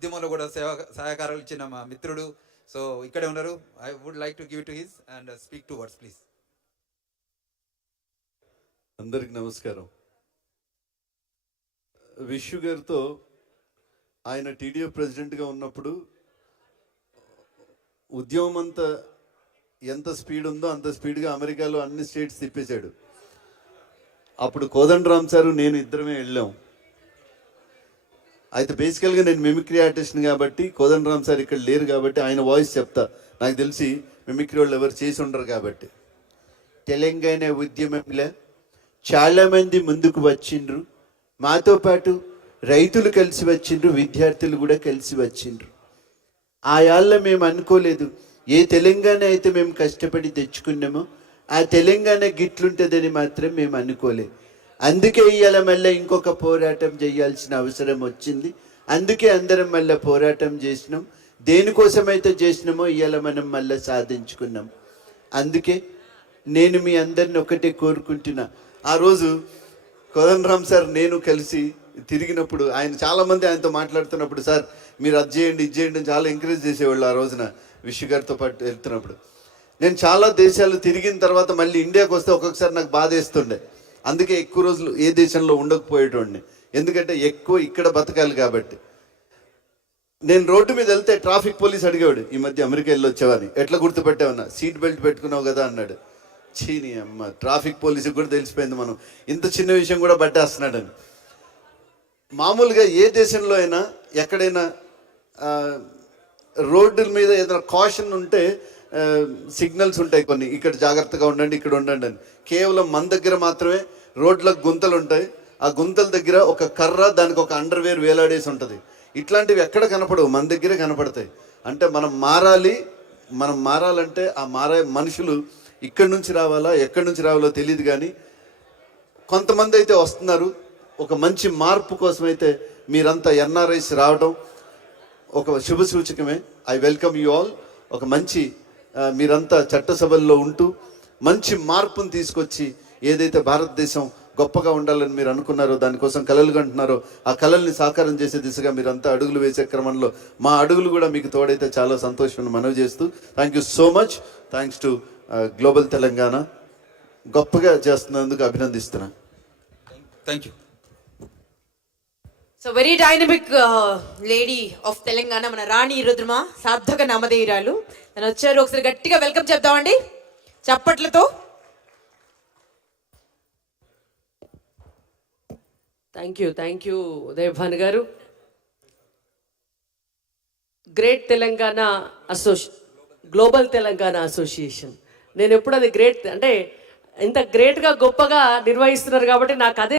ఉద్యమంలో కూడా సహకారాలు ఇచ్చిన మా మిత్రుడు. సో ఇక్కడే ఉన్నారు. I would like to give to his and speak two words please. అందరికి నమస్కారం. విశ్వ గారితో ఆయన టీడీఎఫ్ ప్రెసిడెంట్గా ఉన్నప్పుడు ఉద్యమం అంతా ఎంత స్పీడ్ ఉందో అంత స్పీడ్గా అమెరికాలో అన్ని స్టేట్స్ తిప్పేశాడు. అప్పుడు కోదండరామ్ సారు నేను ఇద్దరమే వెళ్ళాం. అయితే బేసికల్గా నేను మిమిక్రీ ఆర్టిస్ట్ని కాబట్టి కోదండరామ్ సార్ ఇక్కడ లేరు కాబట్టి ఆయన వాయిస్ చెప్తా. నాకు తెలిసి మిమిక్రీ వాళ్ళు ఎవరు చేసి ఉండరు కాబట్టి. తెలంగాణ ఉద్యమంలో చాలామంది ముందుకు వచ్చిండ్రు, మాతో పాటు రైతులు కలిసి వచ్చిండ్రు, విద్యార్థులు కూడా కలిసి వచ్చిండ్రు. ఆ యాళ్ళ మేము అనుకోలేదు ఏ తెలంగాణ అయితే మేము కష్టపడి తెచ్చుకున్నామో ఆ తెలంగాణ గిట్లుంటుందని మాత్రం మేము అనుకోలేదు. అందుకే ఇవాళ మళ్ళీ ఇంకొక పోరాటం చేయాల్సిన అవసరం వచ్చింది. అందుకే అందరం మళ్ళీ పోరాటం చేసినాం. దేనికోసమైతే చేసినామో ఇవాళ మనం మళ్ళీ సాధించుకున్నాం. అందుకే నేను మీ అందరిని ఒకటే కోరుకుంటున్నా. ఆ రోజు కోదండరామ్ సార్ నేను కలిసి తిరిగినప్పుడు ఆయన చాలామంది ఆయనతో మాట్లాడుతున్నప్పుడు, సార్ మీరు అది చేయండి ఇది చేయండి అని చాలా ఎంకరేజ్ చేసేవాళ్ళు. ఆ రోజున విశ్వ గారితో పాటు వెళ్తున్నప్పుడు నేను చాలా దేశాలు తిరిగిన తర్వాత మళ్ళీ ఇండియాకి వస్తే ఒక్కొక్కసారి నాకు బాధ వేస్తుండే. అందుకే ఎక్కువ రోజులు ఏ దేశంలో ఉండకపోయేటోడిని, ఎందుకంటే ఎక్కువ ఇక్కడ బతకాలి కాబట్టి. నేను రోడ్డు మీద వెళ్తే ట్రాఫిక్ పోలీస్ అడిగాడు, ఈ మధ్య అమెరికా వెళ్ళి వచ్చేవాని ఎట్లా గుర్తుపెట్టావన్నా, సీట్ బెల్ట్ పెట్టుకున్నావు కదా అన్నాడు. చీని అమ్మ, ట్రాఫిక్ పోలీసుకి కూడా తెలిసిపోయింది మనం ఇంత చిన్న విషయం కూడా పట్టేస్తున్నాడని. మామూలుగా ఏ దేశంలో అయినా ఎక్కడైనా రోడ్డుల మీద ఏదైనా కాషన్ ఉంటే సిగ్నల్స్ ఉంటాయి కొన్ని, ఇక్కడ జాగ్రత్తగా ఉండండి ఇక్కడ ఉండండి అని. కేవలం మన దగ్గర మాత్రమే రోడ్లకు గుంతలు ఉంటాయి. ఆ గుంతల దగ్గర ఒక కర్ర, దానికి ఒక అండర్వేర్ వేలాడేసి ఉంటుంది. ఇట్లాంటివి ఎక్కడ కనపడవు, మన దగ్గరే కనపడతాయి. అంటే మనం మారాలి. మనం మారాలంటే ఆ మారే మనుషులు ఇక్కడి నుంచి రావాలా ఎక్కడి నుంచి రావాలో తెలియదు, కానీ కొంతమంది అయితే వస్తున్నారు. ఒక మంచి మార్పు కోసమైతే మీరంతా ఎన్ఆర్ఐస్ రావడం ఒక శుభ సూచకమే. I welcome you all. ఒక మంచి మీరంతా చట్టసభల్లో ఉంటూ మంచి మార్పును తీసుకొచ్చి ఏదైతే భారతదేశం గొప్పగా ఉండాలని మీరు అనుకున్నారో, దానికోసం కలలు కంటున్నారో, ఆ కలల్ని సాకారం చేసే దిశగా మీరంతా అడుగులు వేసే క్రమంలో మా అడుగులు కూడా మీకు తోడైతే చాలా సంతోషం మనవి చేస్తూ, thank you so much. Thanks to global Telangana. గొప్పగా చేస్తున్నందుకు అభినందిస్తున్నాను. Thank you. So very dynamic lady of Telangana, మన రాణి రుద్రమ సార్థక నామధేయురాలు. తను వచ్చారు, ఒకసారి గట్టిగా వెల్కమ్ చెప్దామండి చప్పట్లతో. థ్యాంక్ యూ ఉదయభాన్ గారు. Great Telangana global Telangana association. నేను ఎప్పుడు అది గ్రేట్ అంటే ఇంత గ్రేట్గా గొప్పగా నిర్వహిస్తున్నారు కాబట్టి నాకు అదే